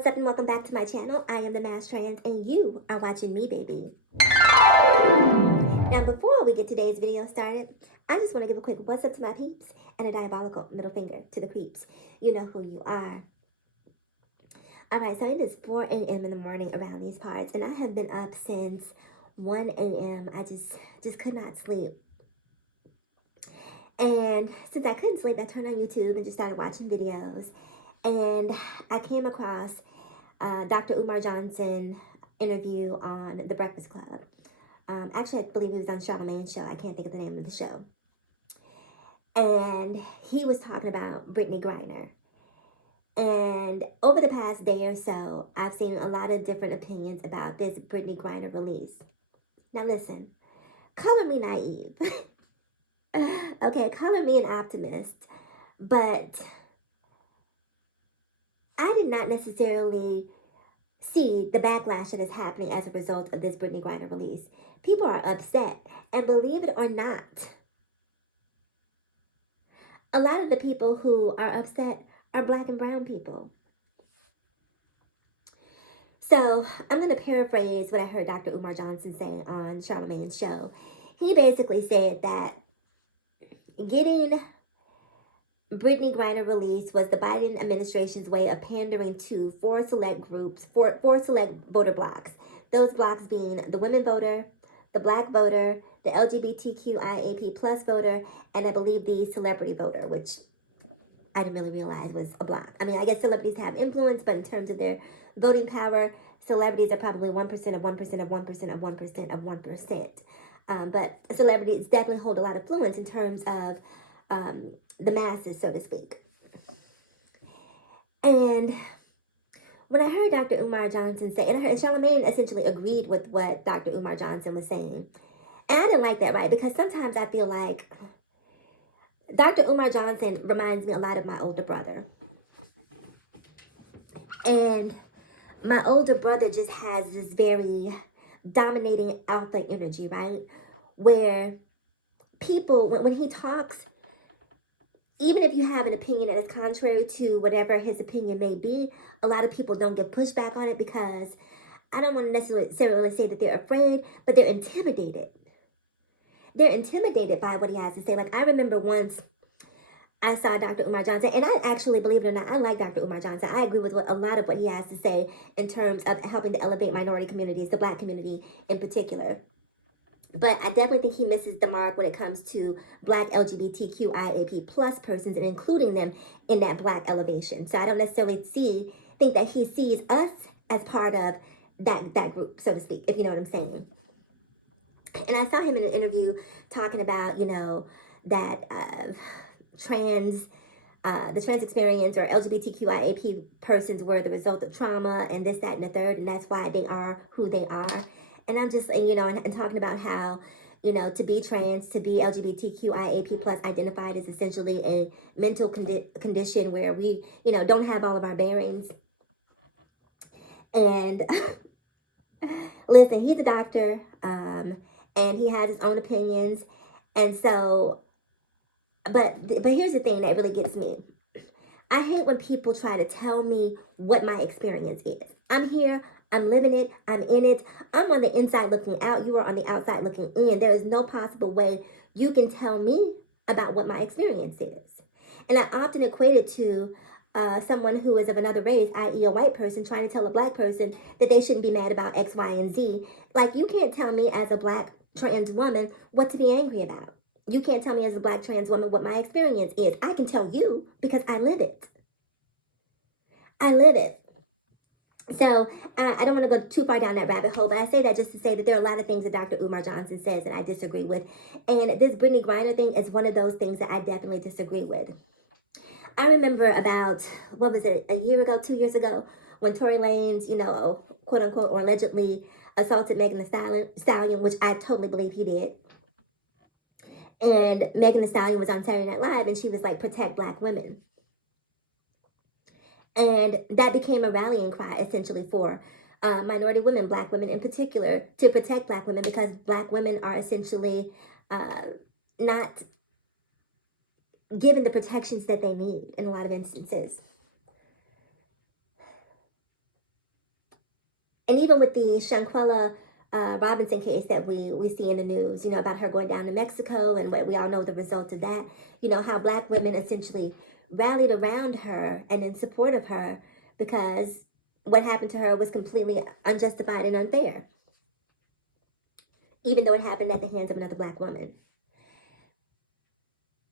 What's up and welcome back to my channel. I am the Mass Trans and you are watching me, baby. Now before we get today's video started, I just want to give a quick what's up to my peeps and a diabolical middle finger to the creeps. You know who you are. Alright, so it is 4 a.m. in the morning around these parts and I have been up since 1 a.m. I just could not sleep. And since I couldn't sleep, I turned on YouTube and just started watching videos. And I came across Dr. Umar Johnson interview on The Breakfast Club. Actually, I believe it was on Charlamagne's show. I can't think of the name of the show. And he was talking about Britney Griner. And over the past day or so, I've seen a lot of different opinions about this Britney Griner release. Now listen, color me naive. Okay, color me an optimist. But I did not necessarily see the backlash that is happening as a result of this Britney Griner release. People are upset. And believe it or not, a lot of the people who are upset are black and brown people. So I'm going to paraphrase what I heard Dr. Umar Johnson say on Charlamagne's show. He basically said that getting Britney Griner released was the Biden administration's way of pandering to four select groups, four select voter blocks. Those blocks being the women voter, the black voter, the LGBTQIAP plus voter, and I believe the celebrity voter, which I didn't really realize was a block. I mean, I guess celebrities have influence, but in terms of their voting power, celebrities are probably 1% of 1% of 1% of 1% of 1%. But celebrities definitely hold a lot of influence in terms of the masses, so to speak. And when I heard Dr. Umar Johnson say, and Charlamagne essentially agreed with what Dr. Umar Johnson was saying. And I didn't like that, right? Because sometimes I feel like Dr. Umar Johnson reminds me a lot of my older brother. And my older brother just has this very dominating alpha energy, right? Where people, when he talks, even if you have an opinion that is contrary to whatever his opinion may be, a lot of people don't get pushback on it because I don't want to necessarily say that they're afraid, but they're intimidated. They're intimidated by what he has to say. Like, I remember once I saw Dr. Umar Johnson, and I actually, believe it or not, I like Dr. Umar Johnson. I agree with a lot of what he has to say in terms of helping to elevate minority communities, the black community in particular. But I definitely think he misses the mark when it comes to black LGBTQIAP plus persons and including them in that black elevation. So I don't necessarily think that he sees us as part of that group, so to speak, if you know what I'm saying. And I saw him in an interview talking about, that the trans experience or LGBTQIAP persons were the result of trauma and this, that, and the third, and that's why they are who they are. And I'm just, and talking about how, to be trans, to be LGBTQIAP plus identified is essentially a mental condition where we, don't have all of our bearings. And listen, he's a doctor, and he has his own opinions. And so, but here's the thing that really gets me. I hate when people try to tell me what my experience is. I'm here, I'm living it, I'm in it. I'm on the inside looking out, you are on the outside looking in. There is no possible way you can tell me about what my experience is. And I often equate it to someone who is of another race, i.e. a white person, trying to tell a black person that they shouldn't be mad about X, Y, and Z. Like, you can't tell me as a black trans woman what to be angry about. You can't tell me as a black trans woman what my experience is. I can tell you because I live it. I live it. So I don't want to go too far down that rabbit hole, but I say that just to say that there are a lot of things that Dr. Umar Johnson says that I disagree with. And this Britney Griner thing is one of those things that I definitely disagree with. I remember about, what was it, a year ago, 2 years ago, when Tory Lanez, quote unquote, or allegedly assaulted Megan Thee Stallion, which I totally believe he did. And Megan Thee Stallion was on Saturday Night Live and she was like, protect black women. And that became a rallying cry essentially for minority women, black women in particular, to protect black women because black women are essentially not given the protections that they need in a lot of instances. And even with the Shanquella Robinson case that we see in the news, you know, about her going down to Mexico and what we all know the result of that, you know, how black women essentially rallied around her and in support of her because what happened to her was completely unjustified and unfair, even though it happened at the hands of another black woman.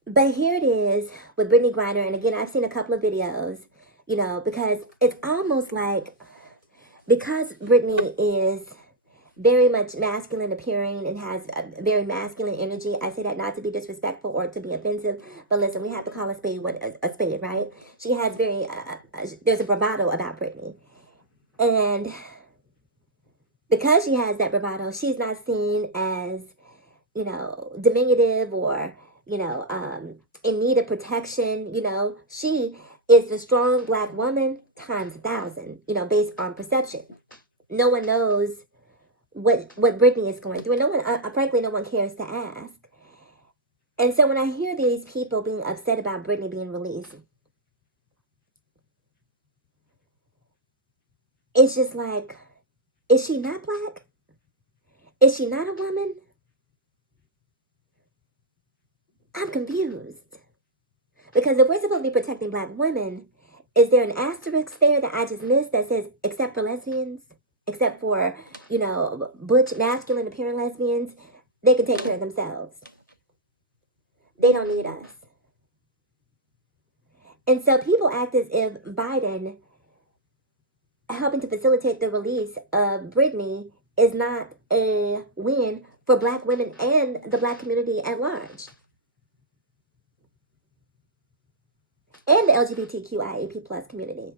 But here it is with Brittany Griner, and again, I've seen a couple of videos, you know, because it's almost like because Brittany is very much masculine appearing and has a very masculine energy. I say that not to be disrespectful or to be offensive, but listen, we have to call a spade what a spade, right? She has there's a bravado about Brittany. And because she has that bravado, she's not seen as, you know, diminutive or, you know, in need of protection. You know, she is the strong black woman times 1,000, you know, based on perception. No one knows what Britney is going through, and no one, frankly, no one cares to ask. And so when I hear these people being upset about Britney being released, it's just like, is she not black? Is she not a woman? I'm confused. Because if we're supposed to be protecting black women, is there an asterisk there that I just missed that says except for lesbians? Except for, you know, butch, masculine appearing lesbians, they can take care of themselves. They don't need us. And so people act as if Biden helping to facilitate the release of Britney is not a win for black women and the black community at large. And the LGBTQIAP plus community.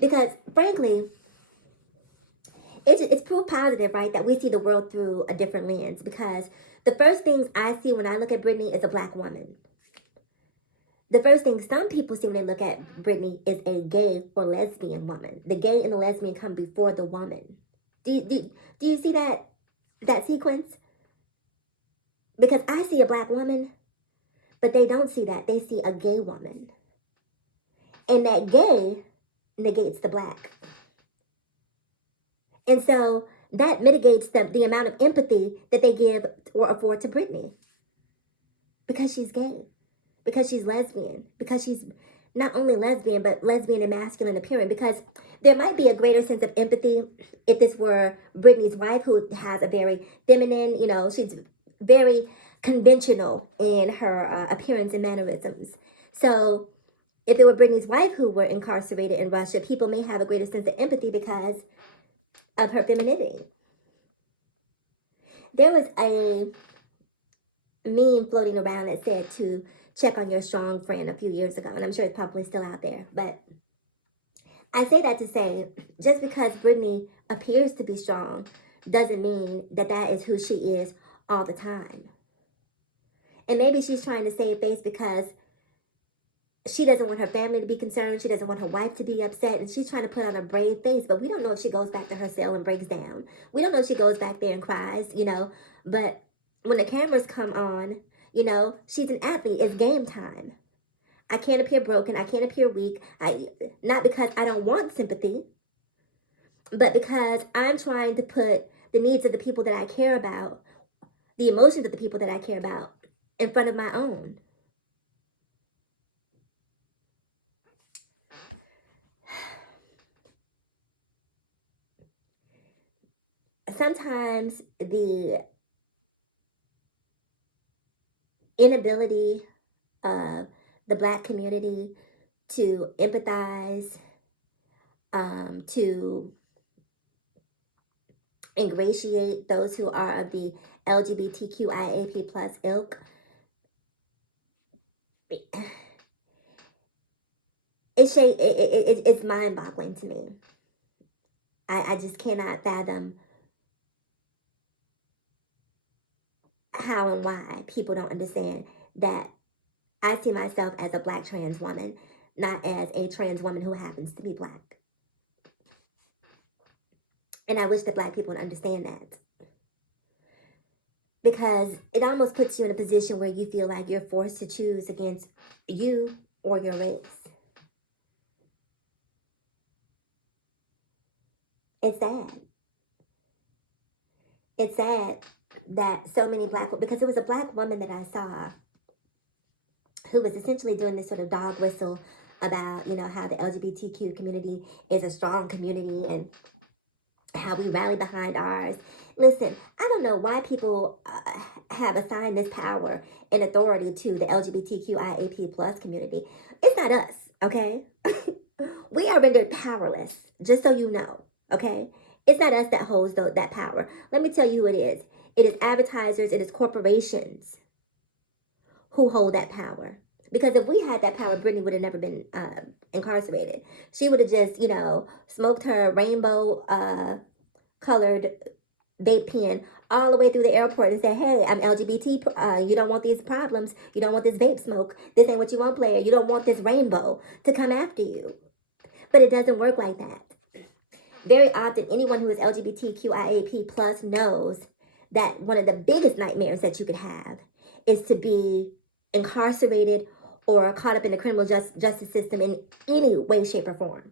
Because frankly, it's proof positive, right, that we see the world through a different lens. Because the first things I see when I look at Britney is a black woman. The first thing some people see when they look at Britney is a gay or lesbian woman. The gay and the lesbian come before the woman. Do you see that sequence? Because I see a black woman, but they don't see that. They see a gay woman. And that gay negates the black. And so that mitigates the amount of empathy that they give or afford to Britney. Because she's gay. Because she's lesbian. Because she's not only lesbian, but lesbian and masculine appearing. Because there might be a greater sense of empathy if this were Britney's wife, who has a very feminine, you know, she's very conventional in her appearance and mannerisms. So if it were Britney's wife who were incarcerated in Russia, people may have a greater sense of empathy because of her femininity. There was a meme floating around that said to check on your strong friend a few years ago, and I'm sure it's probably still out there. But I say that to say, just because Britney appears to be strong doesn't mean that that is who she is all the time. And maybe she's trying to save face because she doesn't want her family to be concerned. She doesn't want her wife to be upset. And she's trying to put on a brave face. But we don't know if she goes back to her cell and breaks down. We don't know if she goes back there and cries, you know. But when the cameras come on, you know, she's an athlete. It's game time. I can't appear broken. I can't appear weak. Not because I don't want sympathy, but because I'm trying to put the needs of the people that I care about, the emotions of the people that I care about, in front of my own. Sometimes the inability of the black community to empathize, to ingratiate those who are of the LGBTQIAP plus ilk, it's mind-boggling to me. I just cannot fathom how and why people don't understand that I see myself as a black trans woman, not as a trans woman who happens to be black. And I wish that black people would understand that. Because it almost puts you in a position where you feel like you're forced to choose against you or your race. It's sad. It's sad that so many because it was a black woman that I saw who was essentially doing this sort of dog whistle about, how the LGBTQ community is a strong community and how we rally behind ours. Listen, I don't know why people have assigned this power and authority to the LGBTQIAP plus community. It's not us, okay? We are rendered powerless, just so you know, okay? It's not us that holds that power. Let me tell you who it is. It is advertisers, it is corporations who hold that power. Because if we had that power, Britney would have never been incarcerated. She would have just, smoked her rainbow colored vape pen all the way through the airport and said, hey, I'm LGBT. You don't want these problems. You don't want this vape smoke. This ain't what you want, player. You don't want this rainbow to come after you. But it doesn't work like that. Very often, anyone who is LGBTQIAP plus knows that one of the biggest nightmares that you could have is to be incarcerated or caught up in the criminal justice system in any way, shape, or form.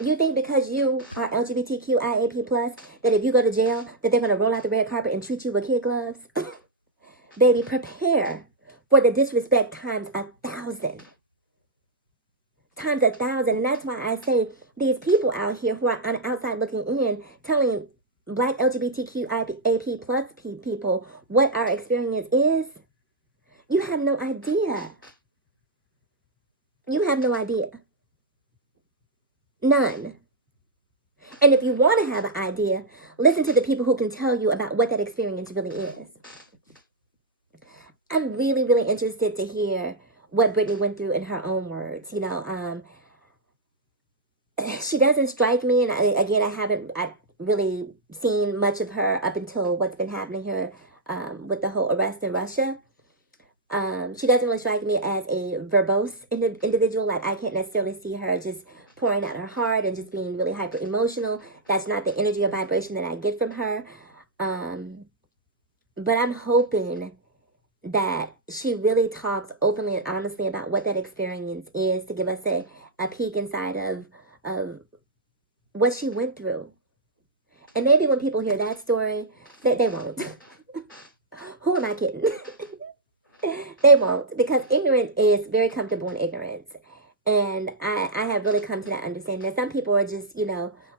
You think because you are LGBTQIAP plus that if you go to jail that they're going to roll out the red carpet and treat you with kid gloves? Baby, prepare for the disrespect times 1,000. Times 1,000. And that's why I say these people out here who are on the outside looking in, telling Black LGBTQIAP plus people what our experience is, you have no idea. You have no idea. None. And if you want to have an idea, listen to the people who can tell you about what that experience really is. I'm really, really interested to hear what Britney went through in her own words. She doesn't strike me, and I haven't really seen much of her up until what's been happening here with the whole arrest in Russia. She doesn't really strike me as a verbose individual. Like, I can't necessarily see her just pouring out her heart and just being really hyper emotional. That's not the energy or vibration that I get from her. But I'm hoping that she really talks openly and honestly about what that experience is, to give us a peek inside of what she went through. And maybe when people hear that story, they won't. Who am I kidding? They won't, because ignorance is very comfortable in ignorance. And I have really come to that understanding that some people are just,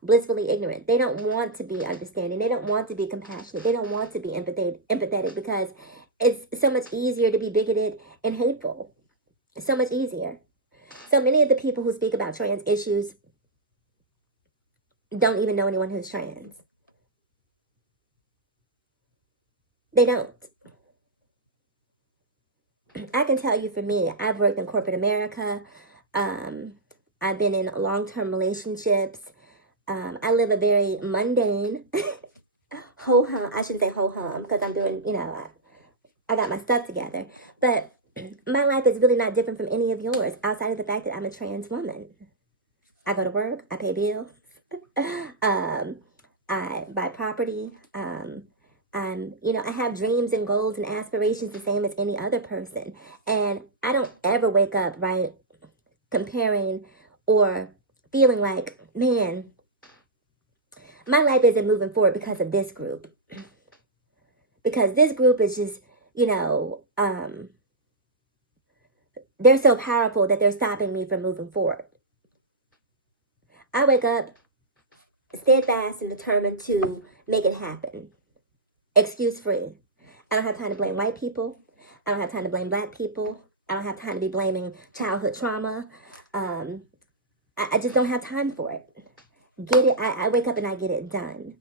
blissfully ignorant. They don't want to be understanding. They don't want to be compassionate. They don't want to be empathetic because it's so much easier to be bigoted and hateful. So much easier. So many of the people who speak about trans issues don't even know anyone who's trans. They don't. I can tell you, for me, I've worked in corporate America. I've been in long-term relationships. I live a very mundane, ho-hum, I shouldn't say ho-hum because I'm doing, I got my stuff together. But my life is really not different from any of yours outside of the fact that I'm a trans woman. I go to work, I pay bills, I buy property, I have dreams and goals and aspirations the same as any other person. And I don't ever wake up, right, comparing or feeling like, man, my life isn't moving forward because of this group. Because this group is just, they're so powerful that they're stopping me from moving forward. I wake up steadfast and determined to make it happen. Excuse free. I don't have time to blame white people. I don't have time to blame black people. I don't have time to be blaming childhood trauma. I just don't have time for it. Get it? I wake up and I get it done.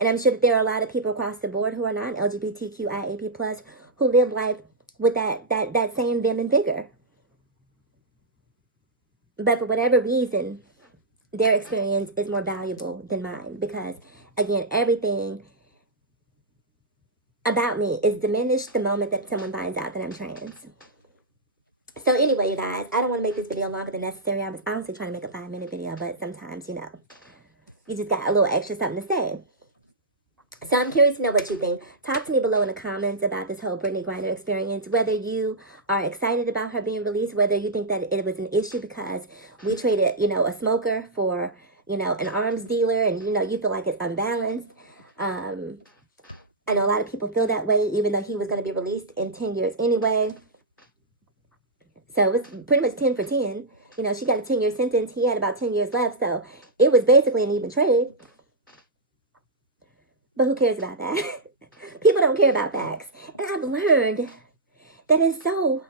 And I'm sure that there are a lot of people across the board who are not LGBTQIAP plus who live life with that same vim and vigor. But for whatever reason, their experience is more valuable than mine because, again, everything about me is diminished the moment that someone finds out that I'm trans. So anyway, you guys, I don't want to make this video longer than necessary. I was honestly trying to make a 5-minute video, but sometimes, you just got a little extra something to say. So I'm curious to know what you think. Talk to me below in the comments about this whole Britney Griner experience, whether you are excited about her being released, whether you think that it was an issue because we traded, a smoker for, an arms dealer, and, you feel like it's unbalanced. Um, I know a lot of people feel that way, even though he was going to be released in 10 years anyway. So it was pretty much 10 for 10. She got a 10-year sentence. He had about 10 years left. So it was basically an even trade. But who cares about that? People don't care about facts. And I've learned that it's so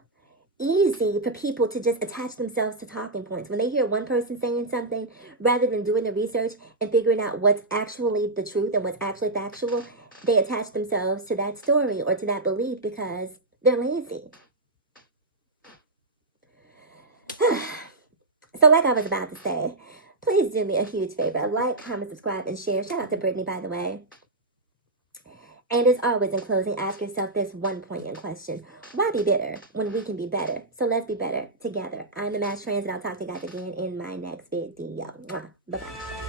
easy for people to just attach themselves to talking points. When they hear one person saying something, rather than doing the research and figuring out what's actually the truth and what's actually factual, they attach themselves to that story or to that belief because they're lazy. So like I was about to say, please do me a huge favor. Like, comment, subscribe, and share. Shout out to Britney, by the way. And as always, in closing, ask yourself this one poignant question. Why be bitter when we can be better? So let's be better together. I'm the Mass Trans, and I'll talk to you guys again in my next video. Bye-bye.